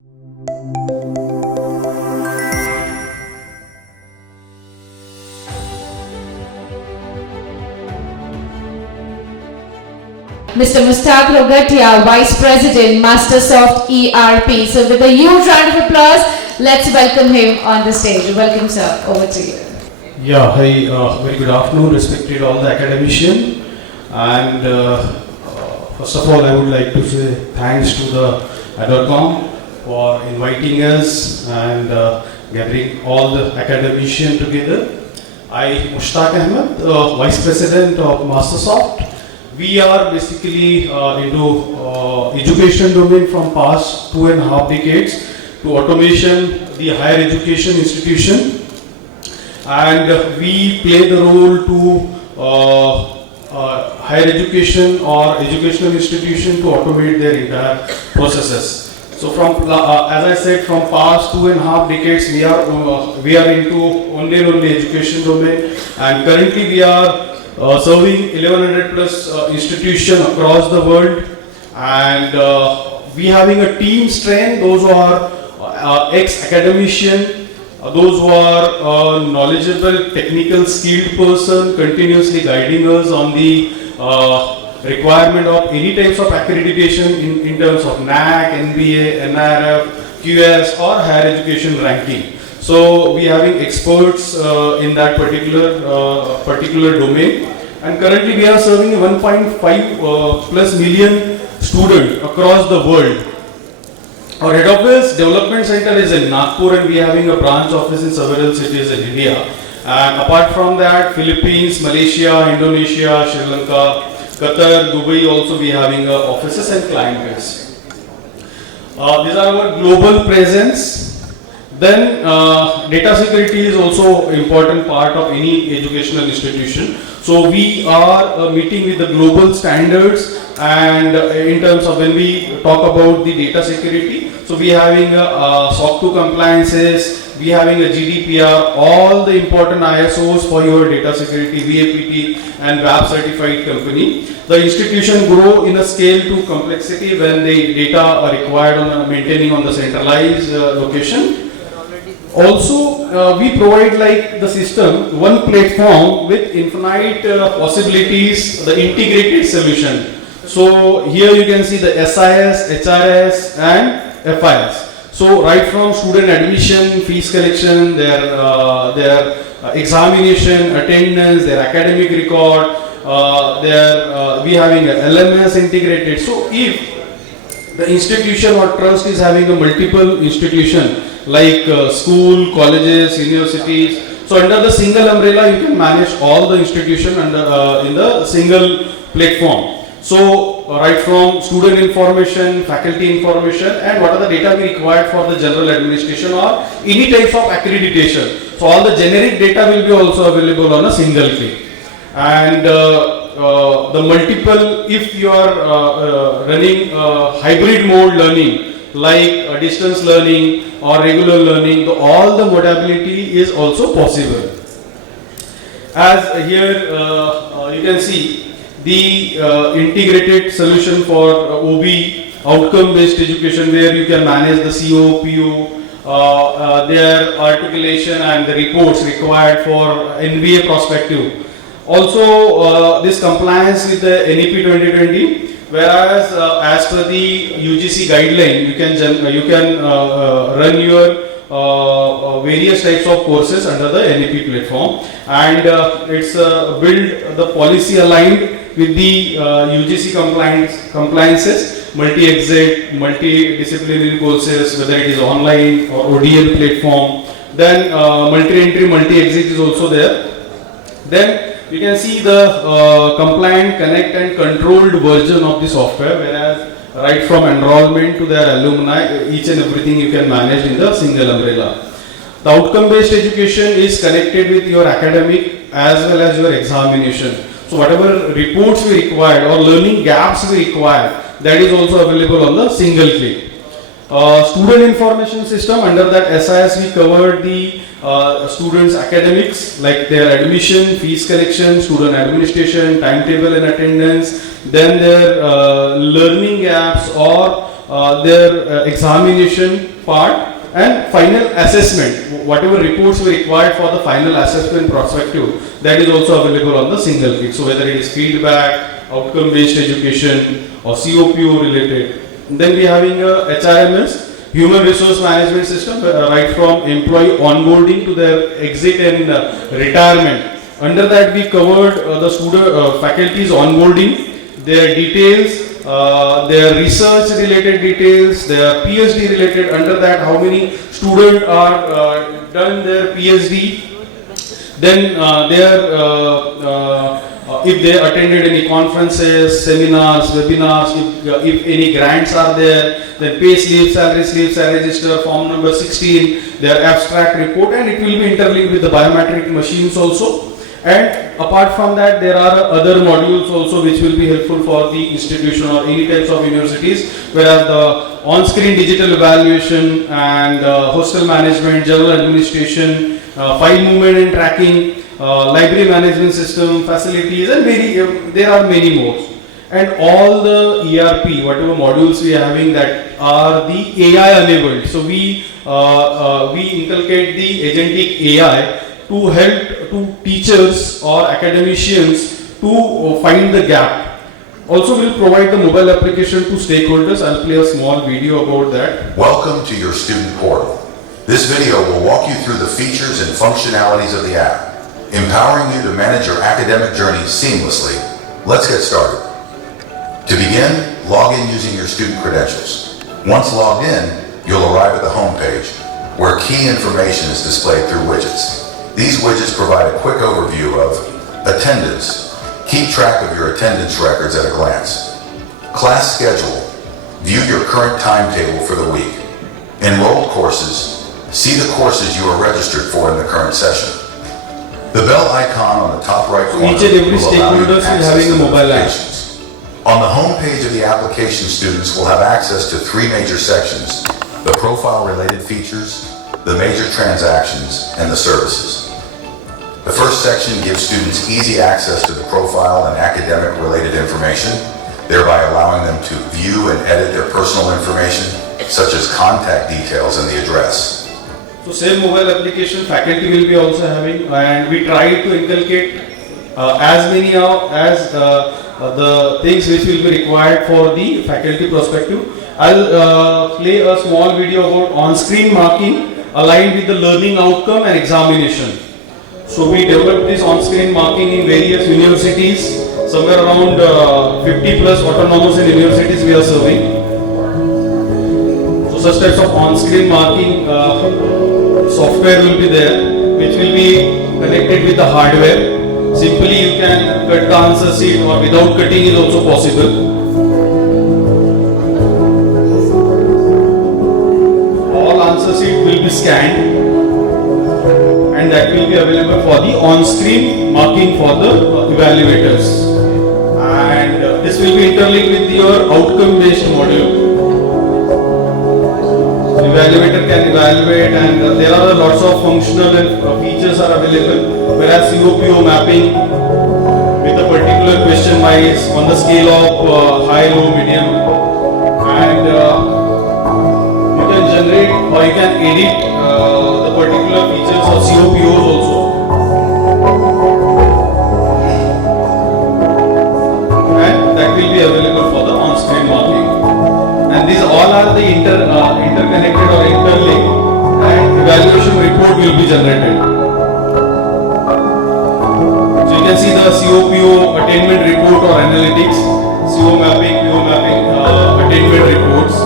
Mr. Mustak Rogatya, Vice President, Mastersoft ERP. So with a huge round of applause, let's welcome him on the stage. Welcome, sir. Over to you. Yeah, hi, very good afternoon, respected all the academicians. And first of all, I would like to say thanks to the ArdorComm for inviting us and gathering all the academicians together. I, Mustak Ahmed, Vice President of Mastersoft. We are basically into education domain from past 2.5 decades to automation, the higher education institution, and we play the role to higher education or educational institution to automate their entire processes. So from as I said, from past 2.5 decades, we are into only education domain, and currently we are serving 1100 plus institutions across the world, and we having a team strength. Those who are ex-academician, those who are knowledgeable, technical, skilled person, continuously guiding us on the requirement of any types of accreditation in terms of NAC, NBA, NRF, QS or higher education ranking. So we having experts in that particular domain, and currently we are serving 1.5 plus million students across the world. Our head office development center is in Nagpur, and we are having a branch office in several cities in India. And apart from that, Philippines, Malaysia, Indonesia, Sri Lanka, Qatar, Dubai also we are having offices and client base. These are our global presence. Then data security is also important part of any educational institution. So we are meeting with the global standards, and in terms of when we talk about the data security, so we are having SOC 2 compliances, we are having a GDPR, all the important ISOs for your data security, VAPT and WAP certified company. The institution grow in a scale to complexity when the data are required on maintaining on the centralized location. Also, we provide like the system, one platform with infinite possibilities, the integrated solution. So here you can see the SIS, HRS and FIS. So right from student admission, fees collection, their examination, attendance, their academic record, we having a LMS integrated. So if the institution or trust is having a multiple institution like school, colleges, universities, so under the single umbrella you can manage all the institution under in the single platform. So right from student information, faculty information, and what are the data we required for the general administration or any types of accreditation. So all the generic data will be also available on a single click. And the multiple, if you are running hybrid mode learning like distance learning or regular learning, all the modality is also possible. As here you can see the integrated solution for OB, outcome based education, where you can manage the CO, PO, their articulation and the reports required for NBA prospective. Also this compliance with the NEP 2020, whereas as per the UGC guideline, you can run your various types of courses under the NEP platform, and it's build the policy aligned with the UGC compliances, multi-exit, multidisciplinary courses, whether it is online or ODL platform. Then multi-entry, multi-exit is also there. Then you can see the compliant, connect and controlled version of the software, whereas right from enrollment to their alumni, each and everything you can manage in the single umbrella. The outcome based education is connected with your academic as well as your examination. So whatever reports we required or learning gaps we require, that is also available on the single click. Student information system, under that SIS we covered the students' academics like their admission, fees collection, student administration, timetable and attendance, then their learning gaps or their examination part and final assessment. Whatever reports were required for the final assessment perspective, that is also available on the single kit. So whether it is feedback, outcome based education or COPO related. Then we are having a HRMS, human resource management system, right from employee onboarding to their exit and retirement. Under that we covered the student faculty's onboarding, their details, their research related details, their PhD related. Under that, how many students are done their PhD, then if they attended any conferences, seminars, webinars, if any grants are there, then pay slip, salary register, form number 16, their abstract report, and it will be interlinked with the biometric machines also. And apart from that, there are other modules also which will be helpful for the institution or any types of universities, whereas the on-screen digital evaluation and hostel management, general administration, file movement and tracking, library management system, facilities, and there are many more. And all the ERP, whatever modules we are having, that are the AI enabled. So we inculcate the agentic AI to help to teachers or academicians to find the gap. Also, we'll provide the mobile application to stakeholders. I'll play a small video about that. Welcome to your student portal. This video will walk you through the features and functionalities of the app, empowering you to manage your academic journey seamlessly. Let's get started. To begin, log in using your student credentials. Once logged in, you'll arrive at the home page, where key information is displayed through widgets. These widgets provide a quick overview of attendance. Keep track of your attendance records at a glance. Class schedule. View your current timetable for the week. Enrolled courses. See the courses you are registered for in the current session. The bell icon on the top right corner Each and every will allow you stakeholder to is access having a the mobile app. notifications. On the home page of the application, students will have access to three major sections: the profile-related features, the major transactions, and the services. The first section gives students easy access to the profile and academic-related information, thereby allowing them to view and edit their personal information, such as contact details and the address. So same mobile application faculty will be also having, and we try to inculcate as many as the things which will be required for the faculty perspective. I'll play a small video about on-screen marking aligned with the learning outcome and examination. So we developed this on-screen marking in various universities, somewhere around 50 plus autonomous universities we are serving. So such types of on-screen marking software will be there, which will be connected with the hardware. Simply you can cut the answer sheet, or without cutting is also possible. All answer sheet will be scanned, and that will be available for the on-screen marking for the evaluators. And this will be interlinked with your outcome-based module. Evaluator can evaluate, and there are lots of functional and features are available, whereas COPO mapping with a particular question wise on the scale of high, low, medium, and you can generate or you can edit the particular features of COPOs also. And that will be available for the on-screen marking. And these all are the interconnected or interlinked, and evaluation report will be generated. So you can see the COPO attainment report or analytics, CO mapping, PO mapping, attainment reports.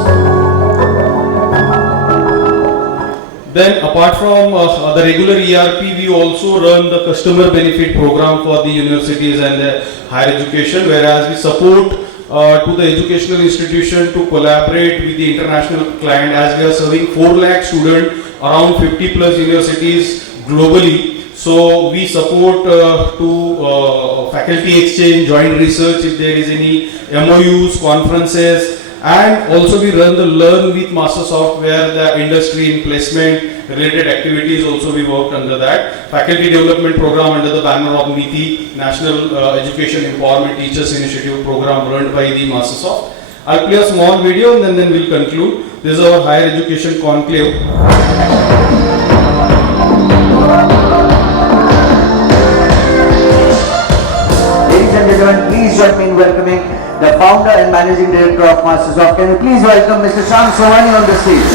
Then apart from the regular ERP, we also run the customer benefit program for the universities and the higher education, whereas we support to the educational institution to collaborate with the international client, as we are serving 4 lakh students around 50 plus universities globally. So we support to faculty exchange, joint research if there is any MOUs, conferences, and also we run the Learn with Mastersoft, where the industry in placement related activities also we worked under that. Faculty development program under the banner of NITI, National Education Empowerment Teachers Initiative program run by the Mastersoft. I'll play a small video and then we'll conclude. This is our higher education conclave. Ladies and gentlemen, please join me in welcoming the founder and managing director of Mastersoft. Can you please welcome Mr. Shyam Somani on the stage?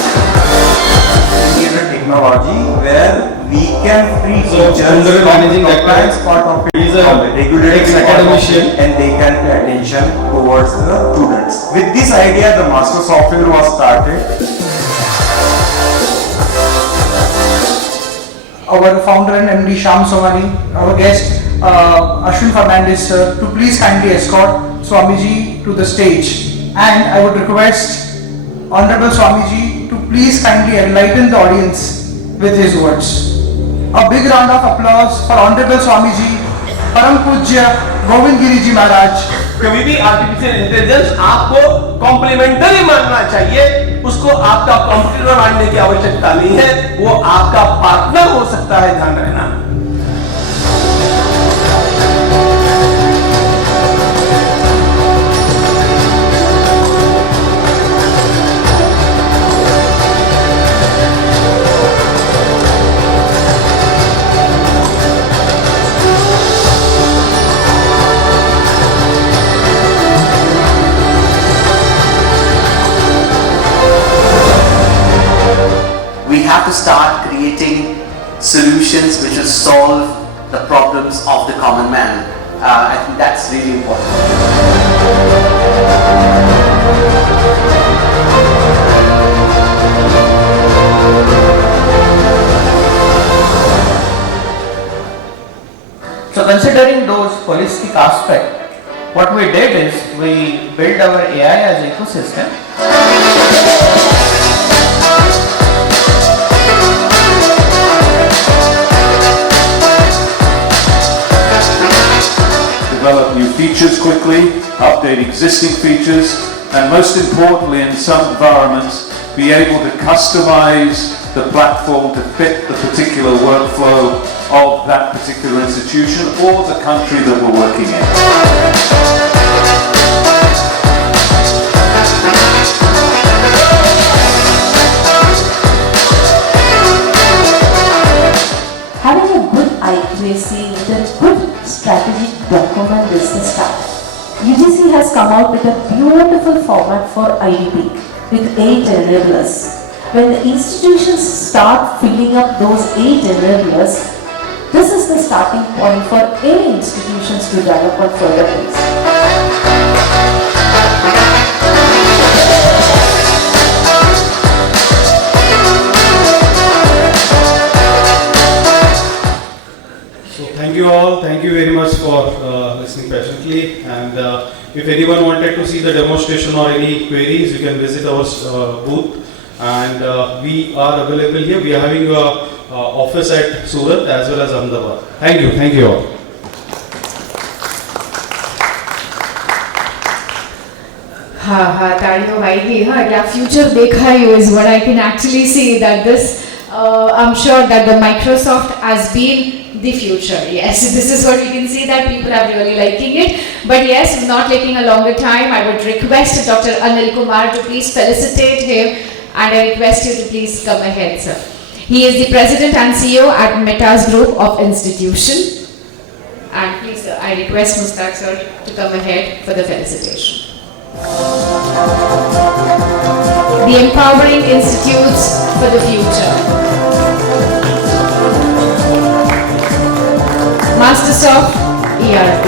Is a technology where we can free So, teachers founder and from managing the director, compliance part of it, he is a from the regulatory part of ex-academician. it, and they can pay attention towards the students. With this idea, the master software was started. Our founder and MD Shyam Somani, our guest Ashwin Fernandez sir, to please kindly escort Swamiji to the stage. And I would request Honorable Swamiji to please kindly enlighten the audience with his words. A big round of applause for Honorable Swamiji, Param Pujya Govind Giri Ji Maharaj. कभी भी artificial intelligence आपको complementary मानना चाहिए, उसको आपका competitor मानने की आवश्यकता नहीं है, वो आपका पार्टनर हो सकता है, ध्यान रखना। We have to start creating solutions which will solve the problems of the common man. I think that's really important. So considering those holistic aspects, what we did is we built our AI as ecosystem. Develop new features quickly, update existing features, and most importantly in some environments, be able to customize the platform to fit the particular workflow of that particular institution or the country that we're working in. Having a good accuracy with a good strategic document business style. UGC has come out with a beautiful format for IDP with 8 enablers. When the institutions start filling up those 8 enablers, this is the starting point for any institutions to develop on further things. Thank you all. Thank you very much for listening patiently. And if anyone wanted to see the demonstration or any queries, you can visit our booth. And we are available here. We are having a office at Surat as well as Ahmedabad. Thank you. Thank you all. ताड़ियों भाई हाँ क्या future देखा है is what I can actually see that this I'm sure that the Microsoft has been the future. Yes, this is what we can see that people are really liking it. But yes, not taking a longer time, I would request Dr. Anil Kumar to please felicitate him, and I request you to please come ahead, sir. He is the President and CEO at Meta's Group of Institution. And please, sir, I request Mustak sir to come ahead for the felicitation. The Empowering Institutes for the Future. Mastersoft ERP.